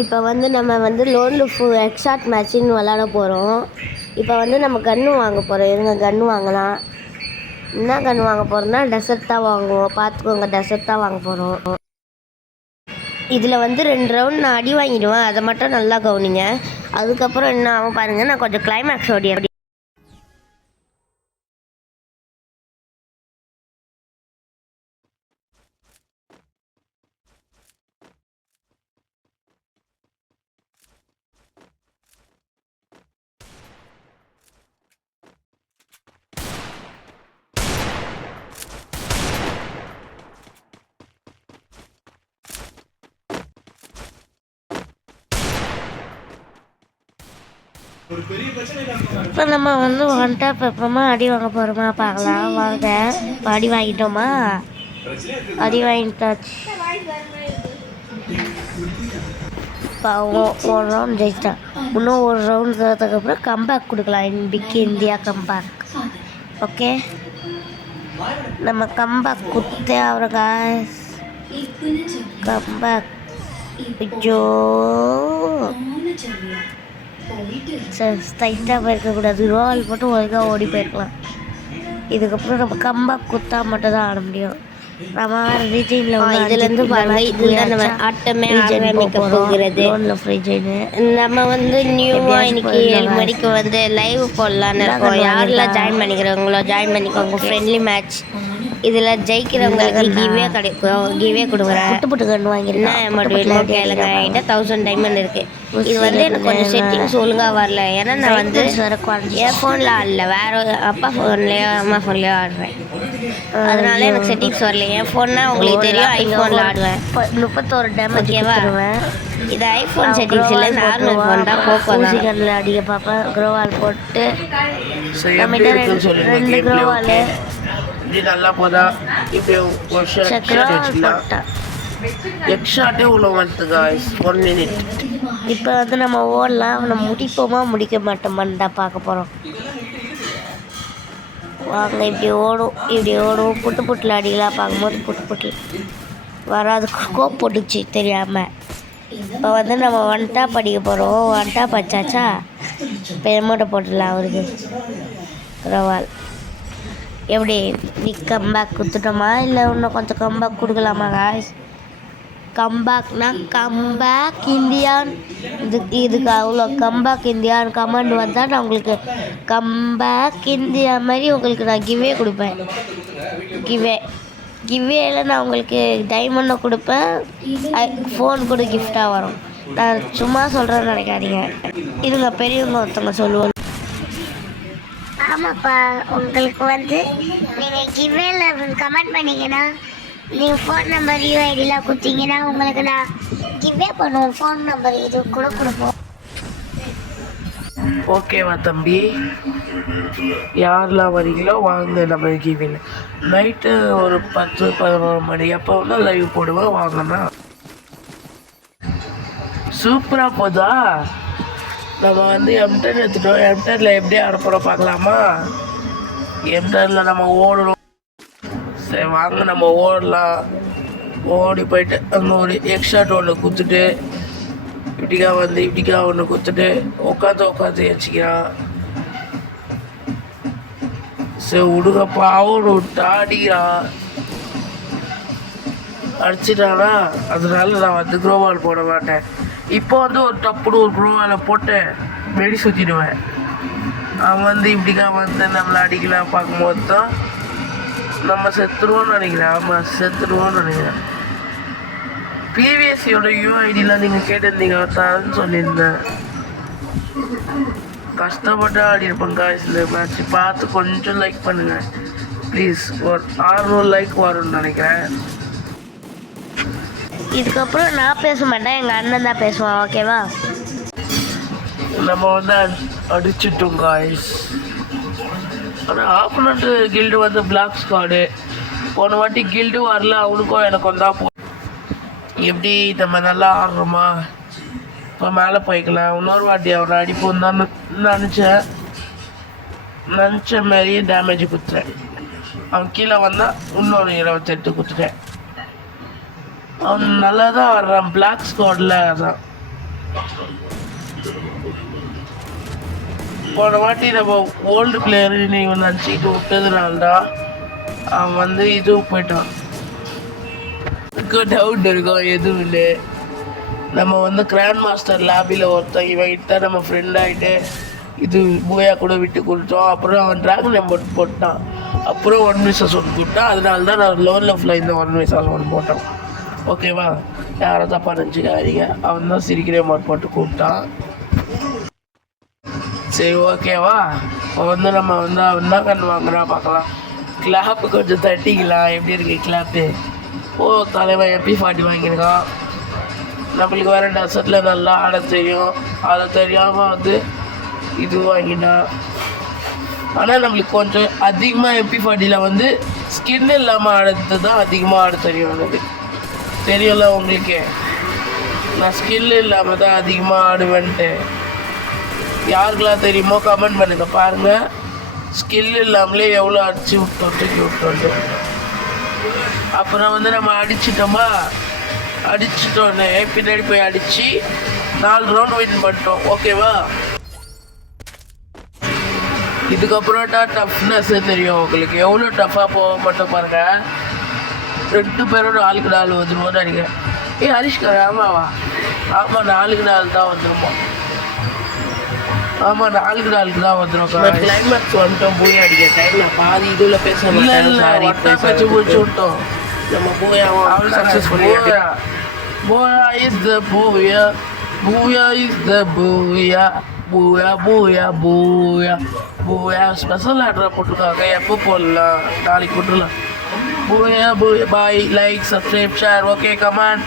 இப்போ வந்து நம்ம வந்து லோன் லுஃப் ஹெட்ஷாட் மேட்சின்னு விளாட போகிறோம். இப்போ வந்து நம்ம கன்று வாங்க போகிறோம். இருங்க கன்று வாங்கலாம். என்ன கன்று வாங்க போகிறோம்னா டெசர்ட் தான் வாங்குவோம். பார்த்துக்கோங்க, டெசர்ட் தான் வாங்க போகிறோம். இதில் வந்து 2 ரவுண்ட் நான் அடி வாங்கிடுவேன். அதை மட்டும் நல்லா கவனிங்க. அதுக்கப்புறம் என்ன ஆகும் பாருங்கள். நான் கொஞ்சம் கிளைமேக்ஸ் ஓடிய இப்போ நம்ம வந்து வந்துட்டா பெப்பமாக அடி வாங்க போகிறோமா பார்க்கலாம் வாங்க. இப்போ அடி வாங்கிட்டோமா? அடி வாங்கிட்டாச்சு. இப்போ ஒரு ரவுண்ட் ஜெயிச்சிட்டான். இன்னும் ஒரு ரவுண்ட் தரதுக்கப்புறம் கம்பேக் கொடுக்கலாம். Big India comeback. ஓகே, நம்ம கம்பேக் கொடுத்தே அவரை காய்ஸ். கம்பேக் ஐயோ ஸ்ட்ரைட்டாக போயிருக்கக்கூடாது. ரோல் மட்டும் ஒழுங்காக ஓடி போயிருக்கலாம். இதுக்கப்புறம் நம்ம கம்பேக் கொடுத்தா மட்டும் தான் ஆட முடியும். நம்ம ரீஜனில் இதுலேருந்து பாருங்கள். இதுதான் நம்ம ஆட்டமே ஆரம்பிக்க போகிறது. நம்ம வந்து நியூவாக இன்னைக்கு 7 மணிக்கு வந்து லைவ் போடலான்னு இருக்கோம். யாரெல்லாம் ஜாயின் பண்ணிக்கிறவங்களோ ஜாயின் பண்ணிக்கோங்க. Friendly match. இதில் ஜெயிக்கிறவங்களுக்கு கிவே கொடுக்குறேன். புட்டு கன்று வாங்கிருக்கேன். அமௌண்ட் வேணுமோ கேளுங்க. என்கிட்ட 1000 டைமண்ட் இருக்குது. இது வந்து எனக்கு கொஞ்சம் செட்டிங்ஸ் ஒழுங்காக வரல. ஏன்னா நான் வந்து என் ஃபோனில் ஆடல, வேறு அப்பா ஃபோன்லேயோ அம்மா ஃபோன்லேயோ ஆடுறேன். அதனால எனக்கு செட்டிங்ஸ் வரல. என் ஃபோன்னா உங்களுக்கு தெரியும், ஐஃபோனில் ஆடுவேன். 31 டேமேஜ் வருவேன். இது ஐஃபோன் செட்டிங்ஸ் இல்லை, நார்மல் ஃபோன் தான். போக்கோ தான் அடிக்க பார்ப்பேன். க்ரோவால் போட்டு நம்மகிட்ட 2 க்ரோவால் இது நல்லா போதா. இப்போ ஒரு எக்ஸ்ட்ராட்டே உள்ள வந்து காய்ஸ் 1 மினிட். இப்போ வந்து நம்ம ஓடலாம். நம்ம முடிப்போமா முடிக்க மாட்டோமான்னு தான் பார்க்க போகிறோம். வாங்க, இப்படி ஓடும். புட்டில் அடிக்கலாம். பார்க்கும்போது புட்டில் வராது. ஸ்கோப் போட்டுச்சு தெரியாமல். இப்போ வந்து நம்ம 1 டாப் அடிக்க போகிறோம். 1 டாப் அடிச்சாச்சா? இப்போ எமௌண்ட்டை போட்டுடலாம் அவருக்கு. ரவால் எப்படி பிக் கம்பேக் கொடுத்துட்டோமா இல்லை இன்னும் கொஞ்சம் கம்பேக் கொடுக்கலாமா காய்ஸ்? கம்பேக்னா கம்பேக் இந்தியான். இதுக்கு அவ்வளோ கம்பேக் இந்தியான்னு கமெண்ட் வந்தால் நான் உங்களுக்கு கம்பேக் இந்தியா மாதிரி உங்களுக்கு நான் கிவே கொடுப்பேன். கிவேல நான் உங்களுக்கு டைமண்டை கொடுப்பேன். ஃபோன் கூட கிஃப்டாக வரும். நான் சும்மா சொல்கிறேன்னு நினைக்காதீங்க. இதுங்க பெரியவங்க ஒருத்தவங்க சொல்லுவாங்க. ஆமாப்பா, உங்களுக்கு வந்து நீங்கள் கிவேல கமெண்ட் பண்ணிங்கன்னா, நீங்கள் ஃபோன் நம்பர் யூஐடிலாம் கொடுத்தீங்கன்னா உங்களுக்கு நான் கிவே பண்ணுவோம். ஃபோன் நம்பர் இது கூட கொடுப்போம். ஓகேவா தம்பி? யாரெல்லாம் வரீங்களோ வாங்க. நம்ம கிவேல நைட்டு ஒரு 10-11 மணி எப்போ வேணால் லைவ் போடுவோம். வாங்கண்ணா. சூப்பராக போதா? நம்ம வந்து M10 எடுத்துட்டோம். M10ல் எப்படி ஆடப்போகிறோம் பார்க்கலாமா? M10ல் நம்ம ஓடணும். சரி வாங்க, நம்ம ஓடலாம். ஓடி போயிட்டு அங்கே ஒரு எக்ஸ்ட்ராட் ஒன்று குத்துட்டு இப்படிக்கா ஒன்று குத்துட்டு உட்காந்து வச்சுக்கிறான். சரி விடுங்க, பாவம் விட்டு அடிக்கிறான். அடிச்சிட்டானா? அதனால நான் வந்து க்ரோவால் போட மாட்டேன். இப்போ வந்து ஒரு டப்புன்னு ஒரு க்ரோவாலை போட்டு வெடி சுற்றிடுவேன். அவன் வந்து இப்படிக்கா வந்து நம்மளை அடிக்கலாம். பார்க்கும்போது தான் நம்ம செத்துருவோன்னு நினைக்கிறேன். ஆமாம், செத்துருவோன்னு நினைக்கிறேன். பிவிஎஸ்சியோட யூஐடிலாம் நீங்கள் கேட்டிருந்தீங்க, தரேன்னு சொல்லியிருந்தேன். கஷ்டப்பட்டு ஆடிருப்பேன் காய்ஸில் மேட்ச். பார்த்து கொஞ்சம் லைக் பண்ணுங்கள் ப்ளீஸ். ஒரு 600 லைக் வரும்னு நினைக்கிறேன். இதுக்கப்புறம் நான் பேச மாட்டேன், எங்கள் அண்ணன் தான் பேசுவான். ஓகேவா? நம்ம வந்து அடிச்சிட்டோம் காய்ஸ். ஆனால் ஆப்போனண்ட் கில்டு வந்து பிளாக் ஸ்குவாடு. போன வாட்டி கில்டு வரல, அவனுக்கும் எனக்கும் தான் எப்படி நம்ம நல்லா ஆடுறோமா? இப்போ மேலே போய்க்கலாம். இன்னொரு வாட்டி அவரை அடிப்போம் தான் நினச்ச மாதிரியே டேமேஜ் கொடுத்துட்டேன். அவன் கீழே வந்தால் இன்னொரு 28 கொடுத்துட்டேன். அவன் நல்லா தான் ஆடுறான். பிளாக் ஸ்குவாடில் தான் போன வாட்டி நம்ம ஓல்டு பிளேயர் நீ நினச்சிக்கிட்டு விட்டதுனால்தான் அவன் வந்து இதுவும் போயிட்டான். டவுட் இருக்கும் எதுவும் இல்லை. நம்ம வந்து கிராண்ட் மாஸ்டர் லாபியில் ஒருத்தன் இவன்கிட்ட நம்ம ஃப்ரெண்ட் ஆகிட்டு இது பூயா கூட விட்டு கொடுத்தோம். அப்புறம் அவன் ட்ராகன் எம்போர்ட் போட்டான். அப்புறம் 1v1 போட்டான். அதனால தான் நான் லோன் லெஃப்டில் இந்த 1v1 போட்டோம். ஓகேவா? யாரும் தப்பாக நினச்சிக்காதீங்க. அவன் தான் சிரிக்கிற மாதிரி போட்டு கூப்பிட்டான். சரி ஓகேவா? இப்போ வந்து நம்ம வந்து அவன் என்ன கண் வாங்குறா பார்க்கலாம். கிளாப்பு கொஞ்சம் தட்டிக்கலாம். எப்படி இருக்கு கிளாப்பு? ஓ தலைவன் MP40 வாங்கியிருக்கான். நம்மளுக்கு வேறு டெசர்ட்டில் நல்லா ஆட தெரியும். அதை தெரியாமல் வந்து இது வாங்கினான். ஆனால் நம்மளுக்கு கொஞ்சம் அதிகமாக MP40 வந்து ஸ்கின் இல்லாமல் ஆடுறது தான் அதிகமாக ஆட தெரியும். எனக்கு தெரியல உங்களுக்கு, நான் ஸ்கில் இல்லாமல் தான் அதிகமாக ஆடுவேன்ட்டு. யாருக்கெல்லாம் தெரியுமோ கமெண்ட் பண்ணுங்க. பாருங்கள், ஸ்கில் இல்லாமலே எவ்வளோ அடிச்சு விட்டோன்ட்டு. அப்புறம் வந்து நம்ம அடிச்சிட்டோன்னே பின்னாடி போய் அடித்து 4 ரவுண்ட் வின் பண்ணிட்டோம். ஓகேவா? இதுக்கப்புறம் டஃப்னஸ்ஸே தெரியும் உங்களுக்கு. எவ்வளோ டஃப்பாக போக மட்டும் பாருங்கள். 2 பேரும் 4க்கு 4 வந்துடுவோம்னு நினைக்கிறேன். ஹரிஷ்கர் ஆமாவா? ஆமாம் 4க்கு 4 தான் வந்துடுவோம். ஆமாம் 4க்கு 4 தான் வந்துடும். கிளைமேக்ஸ் வந்துட்டோம். பூயா அடிக்கிற டைமில் பாதி இதில் பேச பேச்சு முடிச்சு விட்டோம். நம்ம பூயாவும் அவள் சக்ஸஸ்ஃபுல்லி பூயா இஸ் த பூயா, பூயா இஸ் த பூயா, பூயா பூயா பூயா பூயா. ஸ்பெஷல் ஆர்டரை போட்டிருக்காங்க. எப்போ போடலாம்? நாளைக்கு போட்டுடலாம். பூயா பூயா. Bye. Like, subscribe, share. Okay comment.